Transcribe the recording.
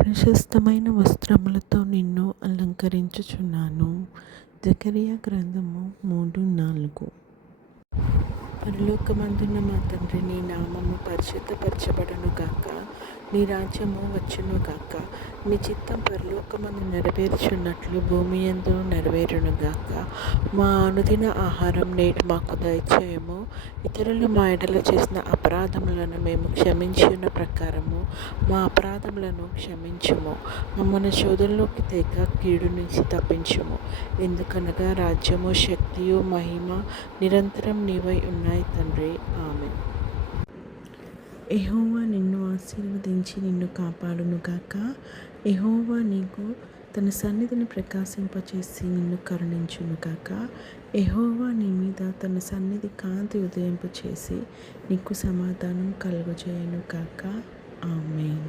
ప్రశస్తమైన వస్త్రములతో నిన్ను అలంకరించుచున్నాను. జకరియా గ్రంథము 3:4. పరలోకమందున్న మా తండ్రి, నీ నామము పరిశుద్ధపరచబడును గాక. నీ రాజ్యము వచ్చును గాక. నీ చిత్తం పరలోకమందు నెరవేర్చున్నట్లు భూమి యందు నెరవేరును గాక. మా అనుదిన ఆహారం నేడు మాకు దయచేయము. ఇతరులు మా ఎడల చేసిన అపరాధములను మేము క్షమించిన ప్రకారము మా అపరాధములను క్షమించుము. మమ్మల్ని శోధనలోకి తేక కీడు నుంచి తప్పించుము. ఎందుకనగా రాజ్యము, శక్తియు, మహిమ నిరంతరం నీవై ఉన్నాయి తండ్రి. ఆమేన్. యెహోవా నిన్ను ఆశీర్వదించి నిన్ను కాపాడునుగాక. యెహోవా నీకు తన సన్నిధిని ప్రకాశింపచేసి నిన్ను కరుణించునుగాక. యెహోవా నీ మీద తన సన్నిధి కాంతి ఉదయింపచేసి నీకు సమాధానం కలుగజేయునుగాక. ఆమేన్.